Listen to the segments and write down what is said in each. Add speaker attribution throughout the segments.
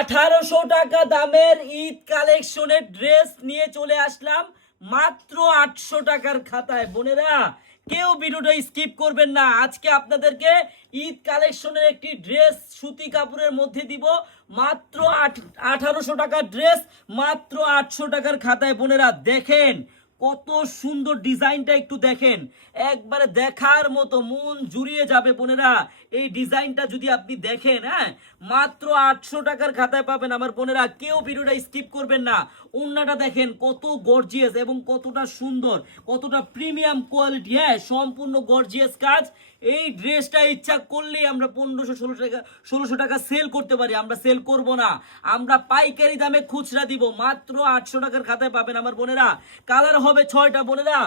Speaker 1: আঠারোশো টাকা দামের ঈদ কালেকশনের ড্রেস নিয়ে চলে আসলাম মাত্র আটশো টাকার খাতায়। বোনেরা, কেউ ভিডিওটা স্কিপ করবেন না। আজকে আপনাদেরকে ঈদ কালেকশনের একটি ড্রেস সুতি কাপড়ের মধ্যে দিব। মাত্র আট আঠারোশো টাকার ড্রেস, মাত্র আটশো টাকার খাতায়। বোনেরা, দেখেন কত সুন্দর ডিজাইনটা একটু দেখেন। একবারে দেখার মতো মন জুড়িয়ে যাবে বোনেরা। এই ডিজাইনটা যদি আপনি দেখেন হ্যাঁ মাত্র আটশো টাকার খাতায় পাবেন আমার বোনেরা। কেউ ভিডিওটা স্কিপ করবেন না। অন্যটা দেখেন কত গর্জিয়াস এবং কতটা সুন্দর, কতটা প্রিমিয়াম কোয়ালিটি হ্যাঁ সম্পূর্ণ গর্জিয়াস কাজ। এই ড্রেসটা ইচ্ছা করলেই আমরা পনেরোশো ষোলো টাকা, ষোলোশো টাকা সেল করতে পারি, আমরা সেল করব না। আমরা পাইকারি দামে খুচরা দিব, মাত্র আটশো টাকার খাতায় পাবেন আমার বোনেরা। কালার হবে ছয়টা বোনেরা।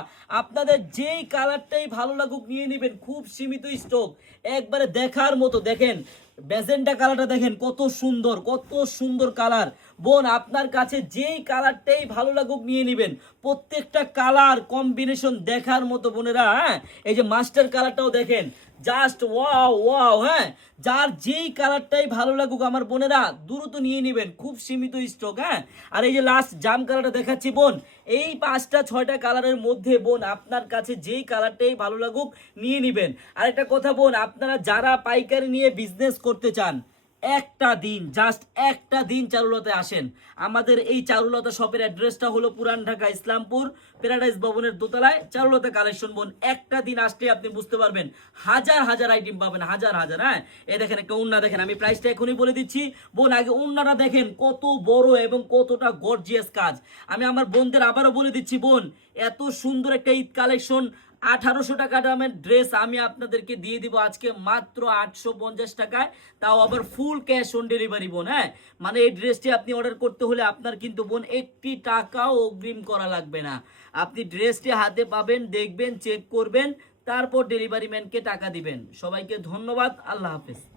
Speaker 1: আপনাদের যেই কালারটাই ভালো লাগুক নিয়ে নেবেন, খুব সীমিত স্টক একবারে দেখার মতো, দেখেন। বেজেন্টা কালারটা দেখেন, কত সুন্দর কত সুন্দর কালার বোন, আপনার কাছে যেই কালারটাই ভালো লাগুক নিয়ে নেবেন। প্রত্যেকটা কালার কম্বিনেশন দেখার মতো বোনেরা হ্যাঁ? এই যে মাস্টার কালারটাও দেখেন জাস্ট ওয়াও ওয়াও হ্যাঁ? যার যেই কালারটাই ভালো লাগুক আমার বোনেরা, দ্রুত নিয়ে নেবেন, খুব সীমিত স্টক হ্যাঁ? আর এই যে লাস্ট জাম কালারটা দেখাচ্ছি, বোন, এই পাঁচটা, ছয়টা কালারের মধ্যে, বোন, আপনার কাছে যেই কালারটাই ভালো লাগুক, নিয়ে নেবেন। আর একটা কথা, বোন, আপনারা যারা পাইকারি নিয়ে বিজনেস করতে চান একটা দিন জাস্ট একটা দিন চারুলতে আসেন। আমাদের এই চারুলতা শপের অ্যাড্রেসটা হলো পুরান ঢাকা ইসলামপুর প্যারাডাইস ভবনের দোতলায়। চারুলতা কালেকশন বোন, একটা দিন আসলে আপনি বুঝতে পারবেন, হাজার হাজার আইটেম পাবেন, হাজার হাজার হ্যাঁ? এ দেখেন একটা উন্না দেখেন, আমি প্রাইসটা এখনই বলে দিচ্ছি। বোন, আগে উন্নাটা দেখেন, কত বড় এবং কতটা গর্জিয়াস কাজ। আমি আমার বোনদের আবারও বলে দিচ্ছি, বোন, এত সুন্দর একটা ঈদ কালেকশন আঠারোশো টাকা দামের ড্রেস আমি আপনাদেরকে দিয়ে দিব আজকে মাত্র আটশো পঞ্চাশ টাকায়। তাও আবার ফুল ক্যাশ অন ডেলিভারি বোন হ্যাঁ? মানে এই ড্রেসটি আপনি অর্ডার করতে হলে আপনার কিন্তু বোন একটি টাকাও অগ্রিম করা লাগবে না। আপনি ড্রেসটি হাতে পাবেন, দেখবেন চেক করবেন, তারপর ডেলিভারি ম্যানকে টাকা দিবেন। সবাইকে ধন্যবাদ, আল্লাহ হাফেজ।